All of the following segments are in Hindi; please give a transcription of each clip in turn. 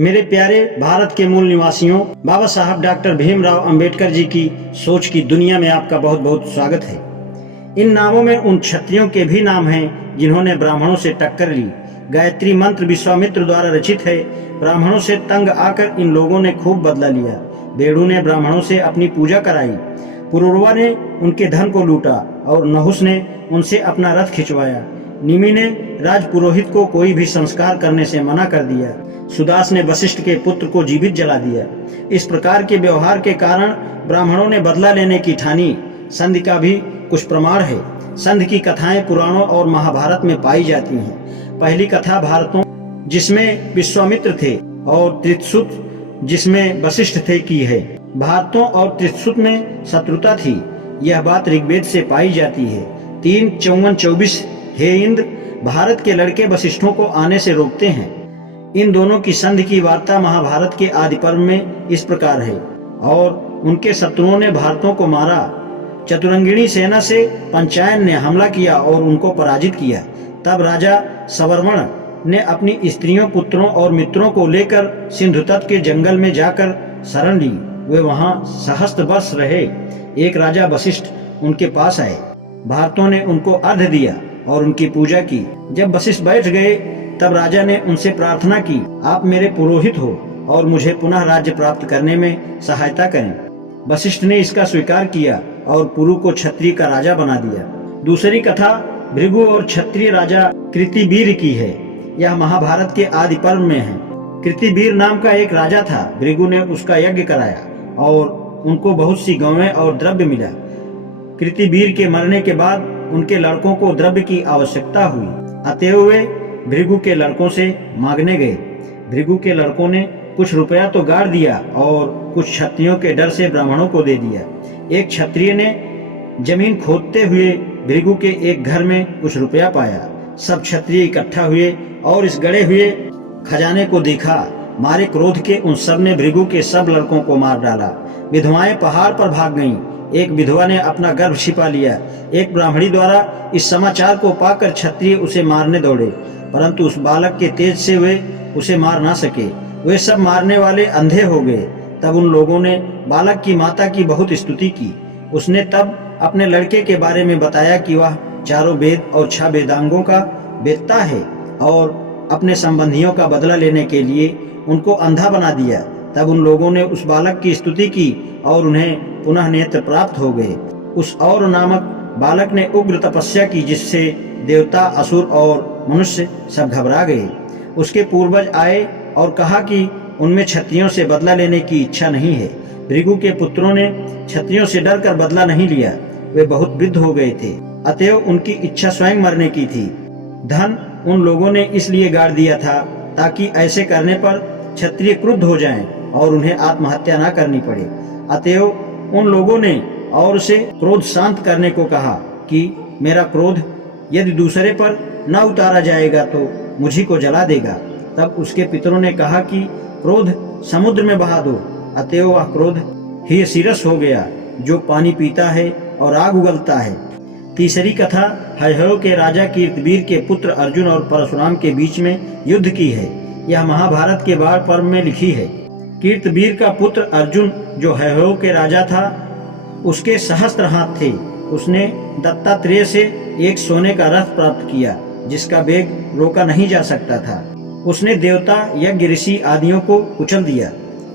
मेरे प्यारे भारत के मूल निवासियों, बाबा साहब डॉक्टर भीमराव अंबेडकर जी की सोच की दुनिया में आपका बहुत बहुत स्वागत है। इन नामों में उन क्षत्रियों के भी नाम हैं जिन्होंने ब्राह्मणों से टक्कर ली। गायत्री मंत्र विश्वामित्र द्वारा रचित है। ब्राह्मणों से तंग आकर इन लोगों ने खूब बदला लिया। बेड़ू ने ब्राह्मणों से अपनी पूजा कराई, पुरुरवा ने उनके धन को लूटा और नहुस ने उनसे अपना रथ खिंचवाया। निमि ने राजपुरोहित को कोई भी संस्कार करने से मना कर दिया। सुदास ने वशिष्ठ के पुत्र को जीवित जला दिया। इस प्रकार के व्यवहार के कारण ब्राह्मणों ने बदला लेने की ठानी। संधि का भी कुछ प्रमाण है। संधि की कथाएं पुराणों और महाभारत में पाई जाती हैं। पहली कथा भारतों जिसमें विश्वामित्र थे और त्रितसुत जिसमें वशिष्ठ थे की है। भारतों और त्रितसुत में शत्रुता थी, यह बात ऋग्वेद से पाई जाती है। 3:54-24 हे इंद्र, भारत के लड़के वशिष्ठों को आने से रोकते हैं। इन दोनों की संधि की वार्ता महाभारत के आदि पर्व में इस प्रकार है। और उनके शत्रुओं ने भारतों को मारा। चतुरंगिणी सेना से पंचायन ने हमला किया और उनको पराजित किया। तब राजा सवर्मण ने अपनी स्त्रियों, पुत्रों और मित्रों को लेकर सिंधु तट के जंगल में जाकर शरण ली। वे वहां सहस्त्र वर्ष रहे। एक राजा वशिष्ठ उनके पास आए। भारतों ने उनको अर्घ्य दिया और उनकी पूजा की। जब वशिष्ठ बैठ गए तब राजा ने उनसे प्रार्थना की, आप मेरे पुरोहित हो और मुझे पुनः राज्य प्राप्त करने में सहायता करें। वशिष्ठ ने इसका स्वीकार किया और पुरु को क्षत्रिय का राजा बना दिया। दूसरी कथा भृगु और क्षत्रिय राजा कृतिवीर की है। यह महाभारत के आदि पर्व में है। कृतिवीर नाम का एक राजा था। भृगु ने उसका यज्ञ कराया और उनको बहुत सी गौएं और द्रव्य मिला। कृतिवीर के मरने के बाद उनके लड़कों को द्रव्य की आवश्यकता हुई, अतएव वे भृगु के लड़कों से मांगने गए। भृगु के लड़कों ने कुछ रुपया तो गाड़ दिया और कुछ क्षत्रियों के डर से ब्राह्मणों को दे दिया। एक क्षत्रिय ने जमीन खोदते हुए भृगु के एक घर में कुछ रुपया पाया। सब क्षत्रिय इकट्ठा हुए और इस गड़े हुए खजाने को देखा। मारे क्रोध के उन सब ने भृगु के सब लड़कों को मार डाला। विधवाएं पहाड़ पर भाग गईं। एक विधवा ने अपना गर्भ छिपा लिया। एक ब्राह्मणी द्वारा इस समाचार को पाकर क्षत्रिय उसे मारने दौड़े, परंतु उस बालक के तेज से वे उसे मार ना सके। वे सब मारने वाले अंधे हो गए। तब उन लोगों ने बालक की माता की बहुत स्तुति की। उसने तब अपने लड़के के बारे में बताया कि वह चारों वेद और 6 वेदांगों का वेत्ता है और अपने संबंधियों का बदला लेने के लिए उनको अंधा बना दिया। तब उन लोगों ने उस बालक की स्तुति की और उन्हें पुनः नेत्र प्राप्त हो गए। उस और नामक बालक ने उग्र तपस्या की, जिससे देवता, असुर और मनुष्य सब घबरा गए। उसके पूर्वज आए और कहा कि उनमें क्षत्रियों से बदला लेने की इच्छा नहीं है। भृगु के पुत्रों ने क्षत्रियों से डरकर बदला नहीं लिया। वे बहुत वृद्ध हो गए थे, अतएव उनकी इच्छा स्वयं मरने की थी। धन उन लोगों ने इसलिए गाड़ दिया था ताकि ऐसे करने पर क्षत्रिय क्रुद्ध हो जाएं और उन्हें आत्महत्या न करनी पड़े। अतएव उन लोगों ने और उसे क्रोध शांत करने को कहा कि मेरा क्रोध यदि दूसरे पर न उतारा जाएगा तो मुझी को जला देगा। तब उसके पितरों ने कहा कि क्रोध समुद्र में बहा दो। अतएव वह क्रोध ही सिरस हो गया, जो पानी पीता है और आग उगलता है। तीसरी कथा हयहय के राजा कीर्तिवीर के पुत्र अर्जुन और परशुराम के बीच में युद्ध की है। यह महाभारत के बाढ़ पर्व में लिखी है। कीर्तिवीर का पुत्र अर्जुन, जो हयहय के राजा था, उसके सहस्त्र हाथ थे। उसने दत्तात्रेय से एक सोने का रथ प्राप्त किया, जिसका वेग रोका नहीं जा सकता था। उसने देवता, यज्ञ, ऋषि आदियों को कुचल दिया।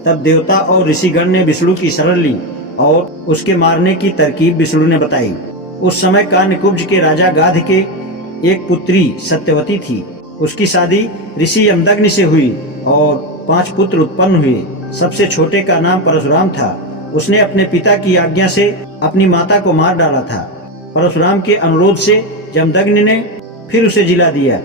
तब देवता और ऋषिगण ने विष्णु की शरण ली और उसके मारने की तरकीब विष्णु ने बताई। उस समय कान्यकुब्ज के राजा गाध के एक पुत्री सत्यवती थी। उसकी शादी ऋषि यमदग्नि से हुई और 5 पुत्र उत्पन्न हुए। सबसे छोटे का नाम परशुराम था। उसने अपने पिता की आज्ञा से अपनी माता को मार डाला था। परशुराम के अनुरोध से जमदग्नि ने फिर उसे जिला दिया।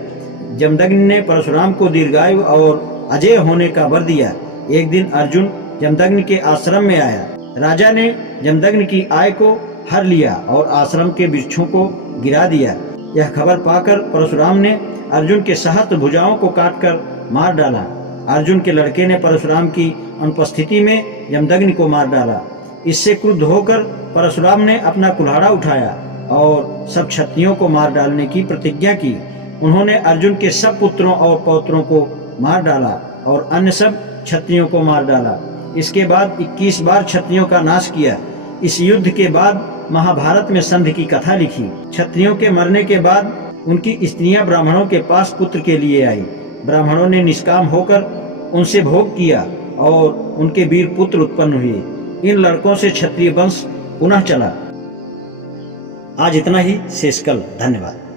जमदग्नि ने परशुराम को दीर्घायु और अजय होने का वर दिया। एक दिन अर्जुन जमदग्नि के आश्रम में आया। राजा ने जमदग्नि की आय को हर लिया और आश्रम के वृक्षों को गिरा दिया। यह खबर पाकर परशुराम ने अर्जुन के सहस्त्र भुजाओं को काटकर मार डाला। अर्जुन के लड़के ने परशुराम की अनुपस्थिति में जमदग्नि को मार डाला। इससे क्रुद्ध होकर परशुराम ने अपना कुल्हाड़ा उठाया और सब क्षत्रियों को मार डालने की प्रतिज्ञा की। उन्होंने अर्जुन के सब पुत्रों और पौत्रों को मार डाला और अन्य सब क्षत्रियों को मार डाला। इसके बाद 21 बार क्षत्रियों का नाश किया। इस युद्ध के बाद महाभारत में संधि की कथा लिखी। क्षत्रियों के मरने के बाद उनकी स्त्रियां ब्राह्मणों के पास पुत्र के लिए आई। ब्राह्मणों ने निष्काम होकर उनसे भोग किया और उनके वीर पुत्र उत्पन्न हुए। इन लड़कों से क्षत्रिय वंश पुनः चला। आज इतना ही, शेष कल। धन्यवाद।